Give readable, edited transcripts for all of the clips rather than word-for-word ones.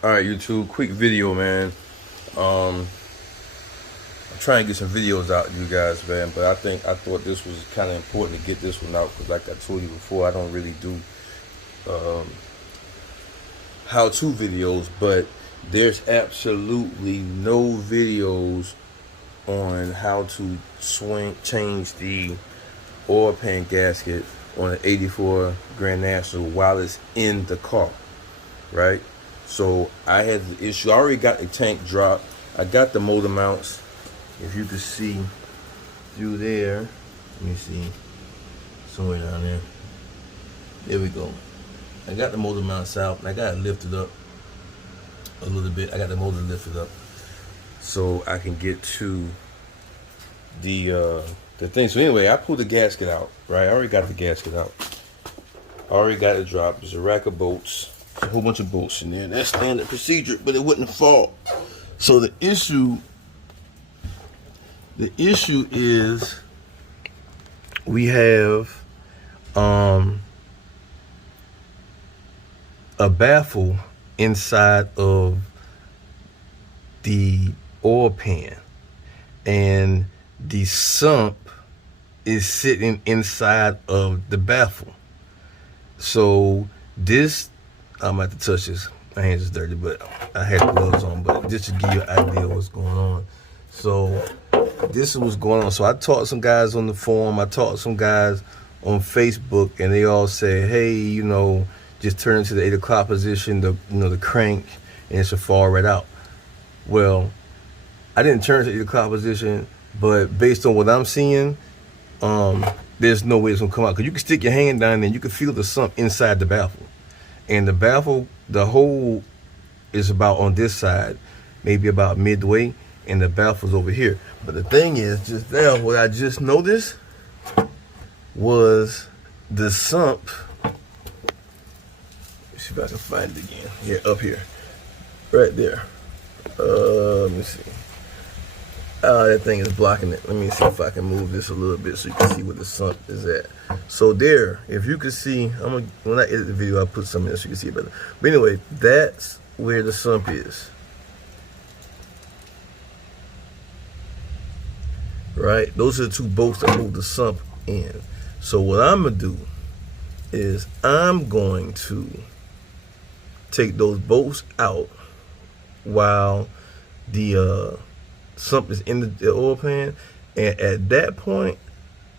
All right, YouTube, quick video, man. I'm trying to get some videos out to you guys, man. But I thought this was kind of important to get this one out because, like I told you before, I don't really do um, how-to videos. But there's absolutely no videos on how to change the oil pan gasket on an '84 Grand National while it's in the car, right? So I had the issue. I already got the tank drop. I got the motor mounts. If you can see through there, let me see. Somewhere down there. There we go. I got the motor mounts out. And I got it lifted up a little bit. I got the motor lifted up so I can get to the thing. So anyway, I pulled the gasket out. Right. I already got the gasket out. I already got it dropped. There's a rack of bolts. A whole bunch of bolts in there. That's standard procedure, but it wouldn't fall. So the issue is we have a baffle inside of the oil pan, and the sump is sitting inside of the baffle. So this, I'm about to touch this. My hands is dirty, but I had gloves on. But just to give you an idea of what's going on. So this is what's going on. So I talked to some guys on the forum. I talked to some guys on Facebook, and they all said, hey, just turn into the 8 o'clock position, the crank, and it should fall right out. Well, I didn't turn to the 8 o'clock position, but based on what I'm seeing, there's no way it's gonna come out. Because you can stick your hand down there and you can feel the sump inside the baffle. And the baffle, the hole is about on this side, maybe about midway, and the baffle's over here. But the thing is, just now, what I just noticed was the sump. Let's see if I can find it again. Yeah, up here. Right there. Let me see. That thing is blocking it. Let me see if I can move this a little bit so you can see where the sump is at. So there, if you can see, when I edit the video, I'll put something else so you can see it better. But anyway, that's where the sump is. Right? Those are the two bolts that hold the sump in. So what I'm going to do is I'm going to take those bolts out while the sump is in the oil pan, and at that point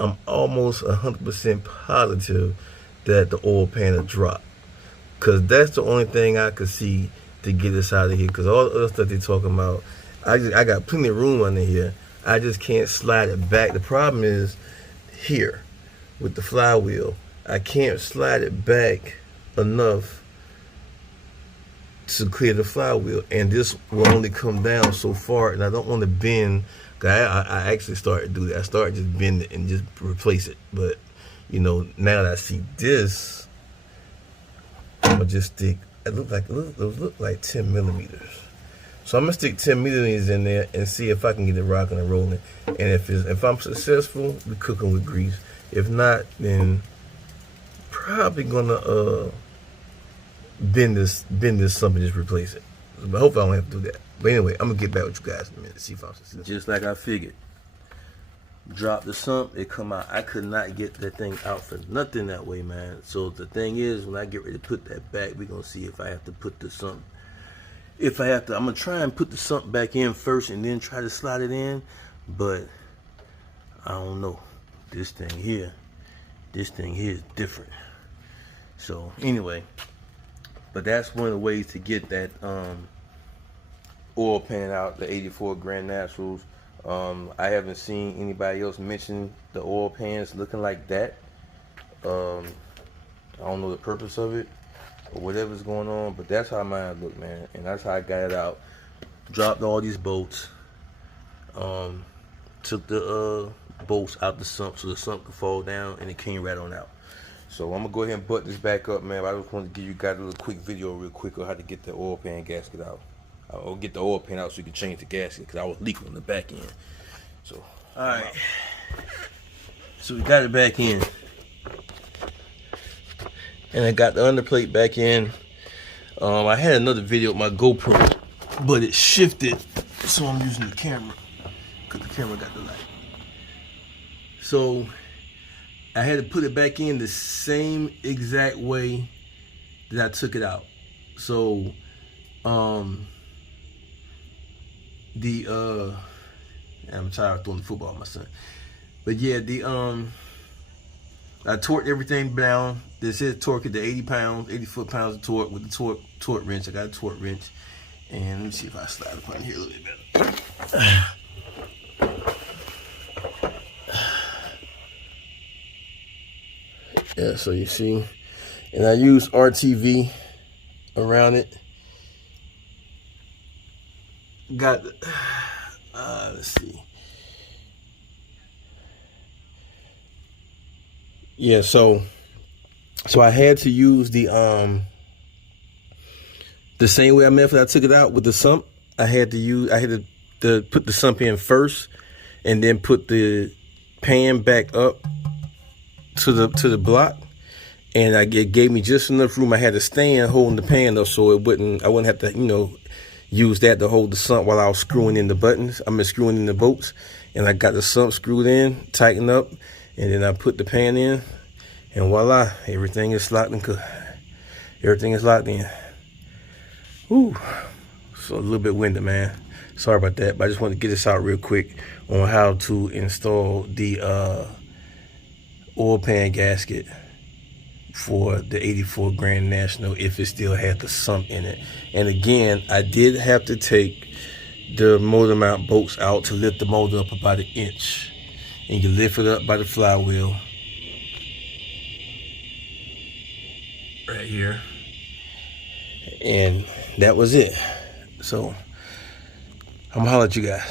I'm almost 100% positive that the oil pan will drop, because that's the only thing I could see to get us out of here. Because all the other stuff they're talking about, I got plenty of room under here. I just can't slide it back. The problem is here with the flywheel, I can't slide it back enough to clear the flywheel, and this will only come down so far, and I don't want to bend. I actually started to do that. I started just bend it and just replace it, but now that I see this, I'm gonna just stick. It look like 10 millimeters. So I'm gonna stick 10 millimeters in there and see if I can get it rocking and rolling. And if I'm successful, we're cooking with grease. If not, then probably gonna bend this sump and just replace it. But hopefully I don't have to do that. But anyway, I'm gonna get back with you guys in a minute to see if I'm successful. Just like I figured. Drop the sump, it come out. I could not get that thing out for nothing that way, man. So the thing is, when I get ready to put that back, we're gonna see if I have to put the sump. If I have to, I'm gonna try and put the sump back in first and then try to slide it in. But I don't know. This thing here is different. So anyway. But that's one of the ways to get that oil pan out, the '84 Grand Nationals. I haven't seen anybody else mention the oil pans looking like that. I don't know the purpose of it or whatever's going on, but that's how mine look, man. And that's how I got it out. Dropped all these bolts. Took the bolts out the sump so the sump could fall down, and it came right on out. So I'm gonna go ahead and butt this back up, man. I just want to give you guys a little quick video real quick on how to get the oil pan gasket out. Or get the oil pan out so you can change the gasket, because I was leaking on the back end. So, alright. So we got it back in. And I got the underplate back in. I had another video with my GoPro, but it shifted, so I'm using the camera because the camera got the light. So I had to put it back in the same exact way that I took it out. So I'm tired of throwing the football at my son. But yeah, I torqued everything down. This is torque it to 80 pounds, 80 foot-pounds of torque with the torque wrench. I got a torque wrench. And let me see if I slide up on here a little bit better. Yeah, so you see. And I use RTV around it. Got, let's see. Yeah, so I had to use the same way I method I took it out with the sump. I had to put the sump in first and then put the pan back up to the block, and it gave me just enough room. I had to stand holding the pan up so I wouldn't have to use that to hold the sump while I was screwing in the buttons. screwing in the bolts, and I got the sump screwed in, tightened up, and then I put the pan in, and voila, everything is locked in. Everything is locked in. Whew. So a little bit winded, man. Sorry about that, but I just wanted to get this out real quick on how to install the oil pan gasket for the 84 Grand National if it still had the sump in it. And again, I did have to take the motor mount bolts out to lift the motor up about 1 inch. And you lift it up by the flywheel right here, and that was it. So I'm gonna holler at you guys.